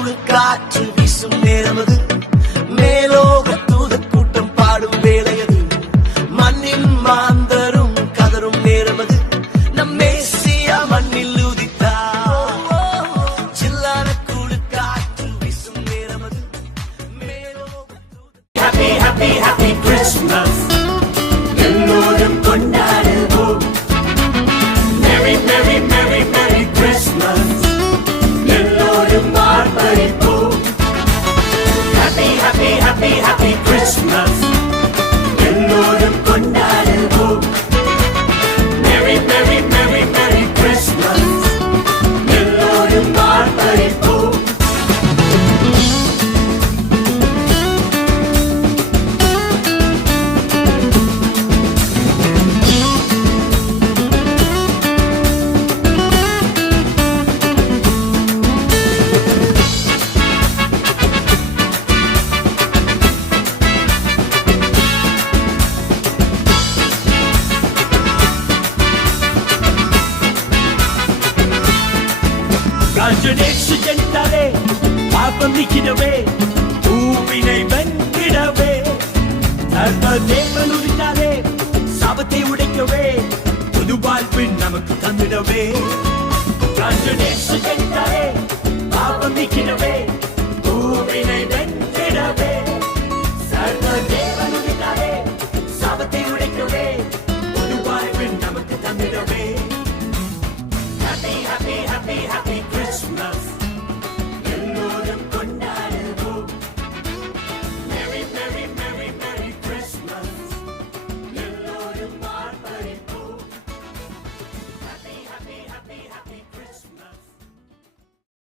குழு காற்று வீசும் நேரமது மேலோக தூத கூட்டம் பாடும் வேளையது மண்ணின் மாந்தரும் கதரும் நேரமது நம் மேசியா மண்ணில் உதித்தார் சில்லான குழு காற்று வீசும் நேரமது மேலோக Happy Happy Happy Christmas எல்லோரும் கொண்டாடுவோம் Merry Merry Merry Merry Christmas எல்லோரும் ஆர்ப்பரிப்போம் Happy Happy Happy Happy Christmas எல்லோரும் கொண்டாடுவோம் Merry Merry Merry Merry Christmas எல்லோரும் ஆர்ப்பரிப்போம் ராஜனேஷ் ஜென்டாலே பாபம் நிக்கிடவே பூவினை வென்றிடவே சர்வ தேவன் உதித்தாலே சாபத்தை உடைக்கவே புது வாழ்வு நமக்கு தந்திடவே ராஜனேஷ் ஜென்டாலே